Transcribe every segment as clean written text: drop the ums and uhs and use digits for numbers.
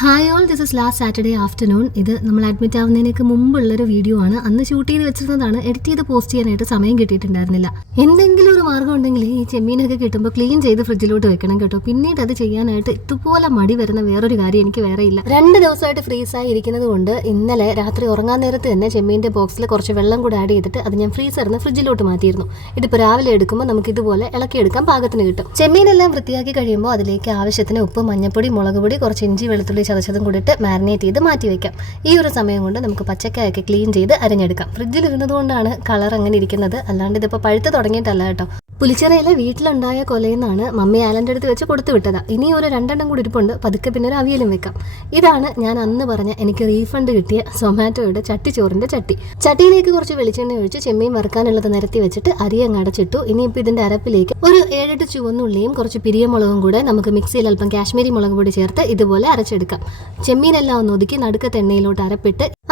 Hi all, this is last Saturday afternoon. ഇത് നമ്മൾ admit ആവുന്നതിനൊക്കെ മുമ്പുള്ളൊരു video ആണ്. അന്ന് ഷൂട്ട് ചെയ്ത് വെച്ചിരുന്നതാണ്. എഡിറ്റ് ചെയ്ത് പോസ്റ്റ് ചെയ്യാനായിട്ട് സമയം കിട്ടിയിട്ടുണ്ടായിരുന്നില്ല. എന്തെങ്കിലും ഒരു മാർഗ്ഗം ഉണ്ടെങ്കിൽ ഈ ചെമ്മീനൊക്കെ കിട്ടുമ്പോൾ ക്ലീൻ ചെയ്ത് ഫ്രിഡ്ജിലോട്ട് വെക്കണം കേട്ടോ. പിന്നീട് അത് ചെയ്യാനായിട്ട് ഇതുപോലെ മടി വരുന്ന വേറൊരു കാര്യം എനിക്ക് വേറെ ഇല്ല. 2 ദിവസമായിട്ട് ഫ്രീസായി ഇരിക്കുന്നത് കൊണ്ട് ഇന്നലെ രാത്രി ഉറങ്ങാൻ നേരത്ത് തന്നെ ചെമ്മീൻ്റെ ബോക്സിൽ കുറച്ച് വെള്ളം കൂടെ ആഡ് ചെയ്തിട്ട് അത് ഞാൻ ഫ്രീസറിന് ഫ്രിഡ്ജിലോട്ട് മാറ്റിയിരുന്നു. ഇതിപ്പോൾ രാവിലെ എടുക്കുമ്പോൾ നമുക്ക് ഇതുപോലെ ഇളക്കിയെടുക്കാൻ പാകത്തിന് കിട്ടും. ചെമ്മീനെല്ലാം വൃത്തിയാക്കി കഴിയുമ്പോൾ അതിലേക്ക് ആവശ്യത്തിന് ഉപ്പ്, മഞ്ഞപ്പൊടി, മുളക് പൊടി, കുറച്ച് ഇഞ്ചി വെളുത്തുള്ളി ചതച്ചതും കൂടിയിട്ട് മാരിനേറ്റ് ചെയ്ത് മാറ്റി വെക്കാം. ഈ ഒരു സമയം കൊണ്ട് നമുക്ക് പച്ചക്കായൊക്കെ ക്ലീൻ ചെയ്ത് അരിഞ്ഞെടുക്കാം. ഫ്രിഡ്ജിൽ ഇരുന്നത് കൊണ്ടാണ് കളർ അങ്ങനെ ഇരിക്കുന്നത്, അല്ലാണ്ട് ഇതിപ്പോൾ പഴുത്ത് തുടങ്ങിയിട്ടല്ല കേട്ടോ. പുളിച്ചിറയിലെ വീട്ടിലുണ്ടായ കൊലയെന്നാണ് മമ്മി ആലൻ്റെ അടുത്ത് വെച്ച് കൊടുത്തു വിട്ടതാ. ഇനി ഒരു 2 കൂടി ഇരിപ്പുണ്ട്. പതുക്കെ പിന്നെ ഒരു അവിയലും വെക്കാം. ഇതാണ് ഞാൻ അന്ന് പറഞ്ഞ എനിക്ക് റീഫണ്ട് കിട്ടിയ സൊമാറ്റോയുടെ ചട്ടിച്ചോറിൻ്റെ ചട്ടി. ചട്ടിയിലേക്ക് കുറച്ച് വെളിച്ചെണ്ണ ഒഴിച്ച് ചെമ്മീൻ വറുക്കാനുള്ളത് നിരത്തി വെച്ചിട്ട് അരി അങ്ങ് അടച്ചിട്ടു. ഇനിയിപ്പോൾ ഇതിൻ്റെ അരപ്പിലേക്ക് ഒരു 7-8 ചുവന്നുള്ളിയും കുറച്ച് പിരിയമുളകും കൂടെ നമുക്ക് മിക്സിയിൽ അല്പം കാശ്മീരി മുളക് പൊടി ചേർത്ത് ഇതുപോലെ അരച്ചെടുക്കാം. ചെമ്മീനെല്ലാം ഒന്ന് ഒതുക്കി നടുക്കത്തെ എണ്ണയിലോട്ട്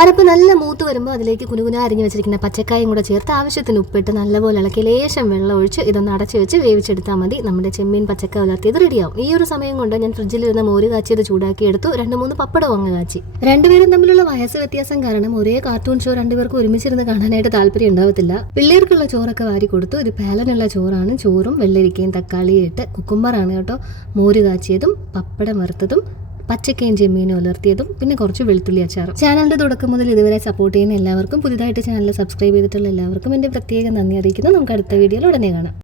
അരപ്പ് നല്ല മൂത്ത് വരുമ്പോൾ അതിലേക്ക് കുനുകുന അരിഞ്ഞു വെച്ചിരിക്കുന്ന പച്ചക്കായും കൂടെ ചേർത്ത് ആവശ്യത്തിന് ഉപ്പിട്ട് നല്ലപോലെ ഇളക്കി ലേശം വെള്ളം ഒഴിച്ച് ഇതൊന്ന് അടച്ചു വെച്ച് വേവിച്ചെടുത്താൽ മതി. നമ്മുടെ ചെമ്മീൻ പച്ചക്ക ഉലർത്തിയത് റെഡിയാവും. ഈ ഒരു സമയം കൊണ്ട് ഞാൻ ഫ്രിഡ്ജിലിരുന്ന മോര് കാച്ചിയത് ചൂടാക്കി എടുത്തു. 2-3 പപ്പടം അങ്ങ് കാച്ചി. രണ്ടുപേരും തമ്മിലുള്ള വയസ്സ് വ്യത്യാസം കാരണം ഒരേ കാർട്ടൂൺ ഷോ രണ്ടുപേർക്കും ഒരുമിച്ചിരുന്ന് കാണാനായിട്ട് താല്പര്യം ഉണ്ടാവത്തില്ല. പിള്ളേർക്കുള്ള ചോറൊക്കെ വാരി കൊടുത്തു. ഇത് പാലനുള്ള ചോറാണ്. ചോറും വെള്ളരിക്കയും തക്കാളിയും ഇട്ട് കുക്കുംബറാണ് കേട്ടോ. മോര് കാച്ചിയതും പപ്പടം വറുത്തതും പച്ചക്കയും ചെമ്മീനും ഉലർത്തിയതും പിന്നെ കുറച്ച് വെളുത്തുള്ളി അച്ചാറും. ചാനലിൻ്റെ തുടക്കം മുതൽ ഇതുവരെ സപ്പോർട്ട് ചെയ്യുന്ന എല്ലാവർക്കും, പുതുതായിട്ട് ചാനൽ സബ്സ്ക്രൈബ് ചെയ്തിട്ടുള്ള എല്ലാവർക്കും എൻ്റെ പ്രത്യേക നന്ദി അറിയിക്കുന്നു. നമുക്ക് അടുത്ത വീഡിയോയിൽ ഉടനെ കാണാം.